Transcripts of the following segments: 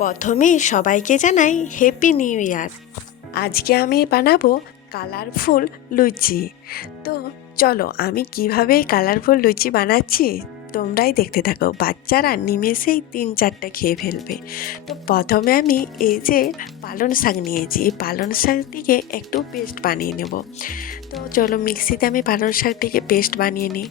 প্রথমেই সবাইকে জানাই হ্যাপি নিউ ইয়ার। আজকে আমি বানাবো কালারফুল লুচি। তো চলো আমি কিভাবে কালারফুল লুচি বানাচ্ছি তোমরাই দেখতে থাকো। বাচ্চারা নিমেষেই 3-4টা খেয়ে ফেলবে। তো প্রথমে আমি এই যে পালং শাক নিয়েছি, এই পালং শাকটিকে একটু পেস্ট বানিয়ে নেব। তো চলো মিক্সিতে আমি পালং শাকটিকে পেস্ট বানিয়ে নিই।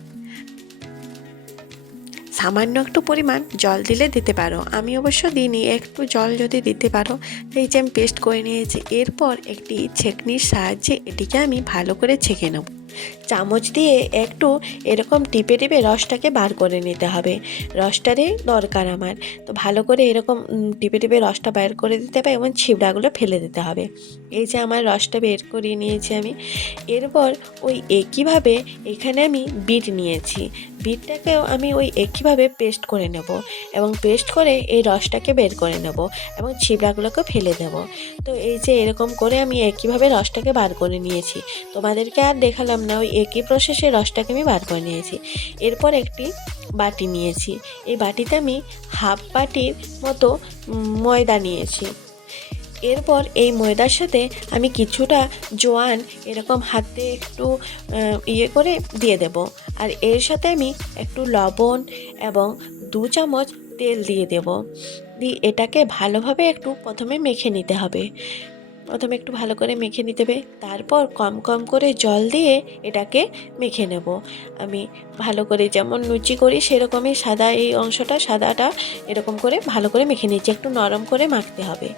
সামান্য একটু পরিমাণ জল দিলে দিতে পারো, আমি অবশ্য দিইনি, একটু জল যদি দিতে পারো। এই যে আমি পেস্ট করে নিয়েছি। এরপর একটি ছেঁকনির সাহায্যে এটিকে আমি ভালো করে ছেঁকে নেব। চামচ দিয়ে একটু এরকম টিপে টিপে রসটাকে বার করে নিতে হবে। রসটারই দরকার আমার। তো ভালো করে এরকম টিপে টিপে রসটা বের করে দিতে হবে এবং ছিবড়াগুলো ফেলে দিতে হবে। এই যে আমার রসটা বের করিয়ে নিয়েছি আমি। এরপর ওই একইভাবে এখানে আমি বিট নিয়েছি। বিটটাকেও আমি ওই একইভাবে পেস্ট করে নেব এবং পেস্ট করে এই রসটাকে বের করে নেব এবং ছিবড়াগুলোকে ফেলে দেব। তো এই যে এরকম করে আমি একইভাবে রসটাকে বার করে নিয়েছি। তোমাদেরকে আর দেখালাম না, ওই একই প্রসেসে রসটাকে আমি বার করে নিয়েছি। এরপর একটি বাটি নিয়েছি। এই বাটিতে আমি হাফ বাটির মতো ময়দা নিয়েছি। এরপর এই ময়দার সাথে আমি কিছুটা জোয়ান এরকম হাতে একটু ইয়ে করে দিয়ে দেব। আর এর সাথে আমি একটু লবণ এবং 2 চামচ তেল দিয়ে দেব। দিয়ে এটাকে ভালোভাবে একটু প্রথমে মেখে নিতে হবে। প্রথমে একটু ভালো করে মেখে নিতে হবে, তারপর কম কম করে জল দিয়ে এটাকে মেখে নেব। আমি ভালো করে যেমন লুচি করি সেরকমই সাদা এই অংশটা সাদাটা এরকম করে ভালো করে মেখে নিচ্ছি। একটু নরম করে মাখতে হবে।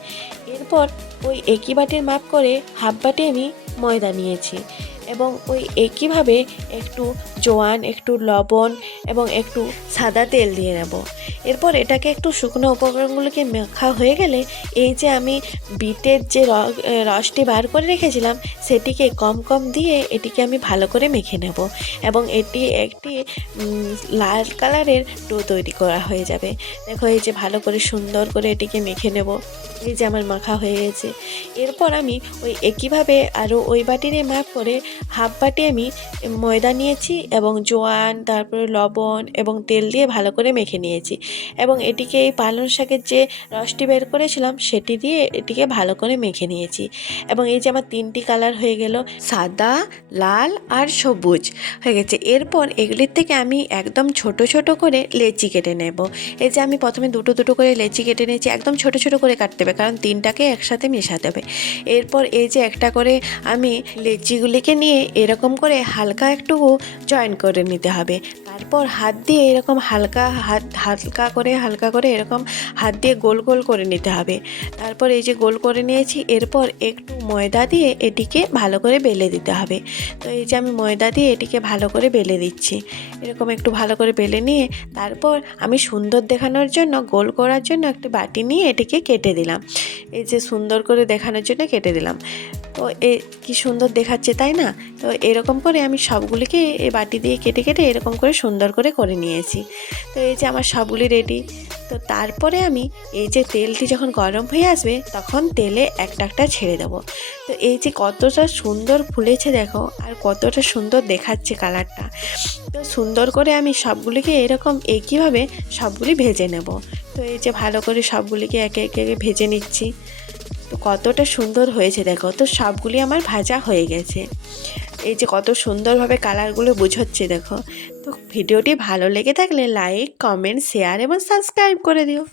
এরপর ওই একই বাটির মাপ করে হাফ বাটি আমি ময়দা নিয়েছি এবং ওই একইভাবে একটু জোয়ান, একটু লবণ এবং একটু সাদা তেল দিয়ে নেব। এরপর এটাকে একটু শুকনো উপকরণগুলোকে মাখা হয়ে গেলে এই যে আমি বিটের যে রসটি বার করে রেখেছিলাম সেটিকে কম কম দিয়ে এটিকে আমি ভালো করে মেখে নেব এবং এটি একটি লাল কালারের ডো তৈরি করা হয়ে যাবে। দেখো এই যে ভালো করে সুন্দর করে এটিকে মেখে নেব। এই যে আমার মাখা হয়ে গেছে। এরপর আমি ওই একইভাবে আরও ওই বাটিরে মাপ করে হাফ বাটি আমি ময়দা নিয়েছি এবং জোয়ান, তারপরে লবণ এবং তেল দিয়ে ভালো করে মেখে নিয়েছি এবং এটিকে এই পালং শাকের যে রসটি বের করেছিলাম সেটি দিয়ে এটিকে ভালো করে মেখে নিয়েছি এবং এই যে আমার 3টি কালার হয়ে গেল, সাদা, লাল আর সবুজ হয়ে গেছে। এরপর এগুলির থেকে আমি একদম ছোট ছোট করে লেচি কেটে নেব। এই যে আমি প্রথমে দুটো দুটো করে লেচি কেটে নিয়েছি। একদম ছোট ছোট করে কাটতে হবে কারণ 3টাকে একসাথে মেশাতে হবে। এরপর এই যে একটা করে আমি লেচিগুলিকে নিয়ে এরকম করে হালকা একটু জয়েন করে নিতে হবে। তারপর হাত দিয়ে এরকম হালকা করে এরকম হাত দিয়ে গোল গোল করে নিতে হবে। তারপর এই যে গোল করে নিয়েছি। এরপর একটু ময়দা দিয়ে এটিকে ভালো করে বেলে দিতে হবে। তো এই যে আমি ময়দা দিয়ে এটিকে ভালো করে বেলে দিচ্ছি। এরকম একটু ভালো করে বেলে নিয়ে তারপর আমি সুন্দর দেখানোর জন্য গোল করার জন্য একটা বাটি নিয়ে এটিকে কেটে দিলাম। এই যে সুন্দর করে দেখানোর জন্য কেটে দিলাম। তো কি সুন্দর দেখাচ্ছে তাই না? তো এরকম করে আমি সবগুলিকে এই বাটি দিয়ে কেটে কেটে এরকম করে সুন্দর করে নিয়েছি। তো এই যে আমার সবগুলি রেডি। তো তারপরে আমি এই যে তেলটি যখন গরম হয়ে আসবে তখন তেলে একটা একটা ছেড়ে দেবো। তো এই যে কতটা সুন্দর ফুলেছে দেখো, আর কতটা সুন্দর দেখাচ্ছে কালারটা। তো সুন্দর করে আমি সবগুলিকে এরকম একইভাবে সবগুলি ভেজে নেব। তো এই যে ভালো করে সবগুলিকে একে একে ভেজে নিচ্ছি। তো কতটা সুন্দর হয়েছে দেখো। তো সবগুলি আমার ভাজা হয়ে গেছে। এই যে কত সুন্দরভাবে কালারগুলো বোঝাচ্ছে দেখো। তো ভিডিওটি ভালো লেগে থাকলে লাইক, কমেন্ট, শেয়ার এবং সাবস্ক্রাইব করে দিও।